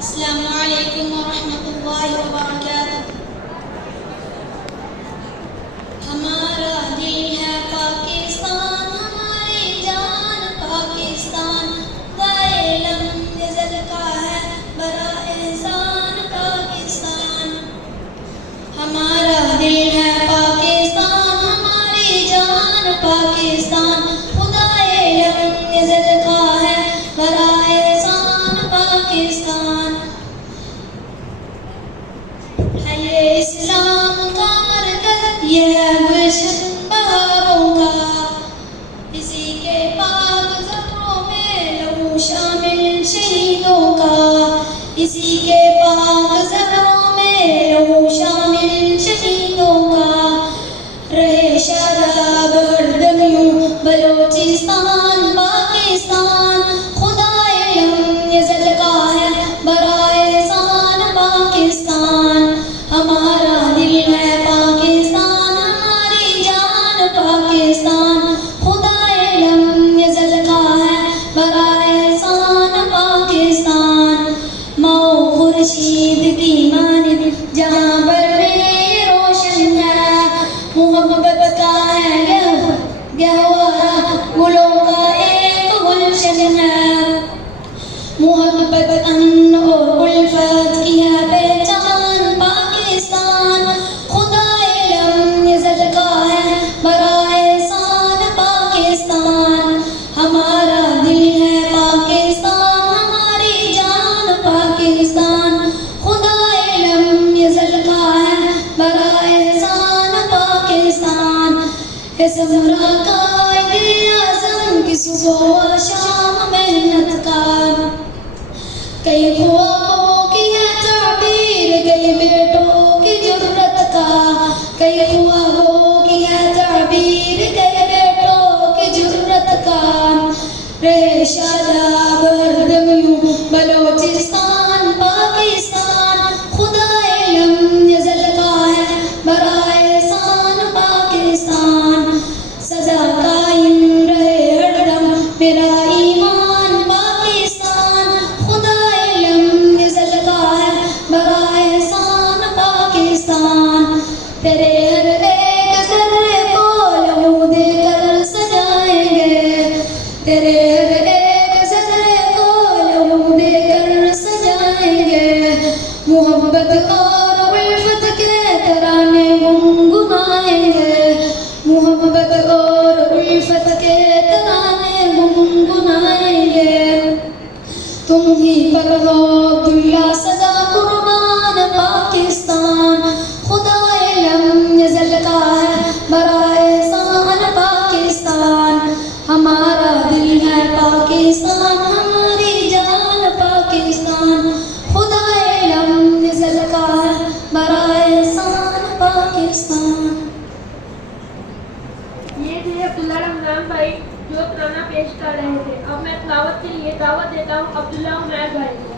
السلام علیکم ورحمۃ اللہ وبرکاتہ۔ ہمارا دل ہے پاکستان، ہماری جان پاکستان، خدائے لم یزل کا ہے بڑا احسان پاکستان۔ ہمارا دل ہے پاکستان، ہماری جان پاکستان، خدائے لم یزل کا ہے بڑا احسان پاکستان۔ ہے یہ اسلام کا مرکز، یہ ہے گلشن بہاروں کا، اسی کے پاک زہروں میں لہو شامل شہیدوں کا، اسی کے پاک زہروں میں لہو شامل شہیدوں کا۔ رہے شاداب ہر دم یوں بلوچستان پاکستان، خدائے لم یزل کا ہے بڑا احسان پاکستان۔ ہمارا دل ہے پاکستان، ہماری جان پاکستان، خدائے لم یزل کا ہے بڑا احسان پاکستان۔ ماؤ خورشید کی مانند جہاں پر یہ روشن ہے، محبت کا ہے گہوارہ گلوں کا ایک گلشن ہے، محبت امن اور الفت کی ہے پہچان پاکستان، خدائے لم یزل کا ہے بڑا احسان پاکستان۔ ہمارا دل ہے پاکستان، ہماری جان پاکستان، خدائے لم یزل کا ہے بڑا احسان پاکستان۔ ہے زمرہ قائد اعظم کی صبح و شام محنت کا، کئی خوابوں کی ہے تعبیر کئی بیٹوں کی جرت کا، کئی خوابوں کی ہے تعبیر کئی بیٹوں کی جرت کا۔ رہے شاداب ہر دم یوں بلوچستان پاکستان، خدائے لم یزل کا ہے بڑا احسان پاکستان۔ سدا قائم رہے ہر دم میرا ایمان پاکستان، خدائے لم یزل کا ہے بڑا احسان پاکستان۔ تیرے ہر ایک ذرے کو لہو دے کر سجائیں گے، تیرے ہر ایک ذرے کو لہو دے کر سجائیں گے، محبت اور الفت کے ترانے گنگنائیں گے، محبت اور الفت کے ترانے گنگنائیں گے۔ تم ہی پر ہو عبداللہ سزا قربان پاکستان، خدائے لم یزل کا ہے بڑا احسان پاکستان۔ ہمارا دل ہے پاکستان، ہماری جان پاکستان، خدائے لم یزل کا ہے بڑا احسان پاکستان۔ یہ تھے عبداللہ رمضان بھائی جو ترانہ پیش کر رہے تھے۔ اب میں تلاوت کے لیے دعوت دیتا ہوں عبداللہ عمیر بھائی۔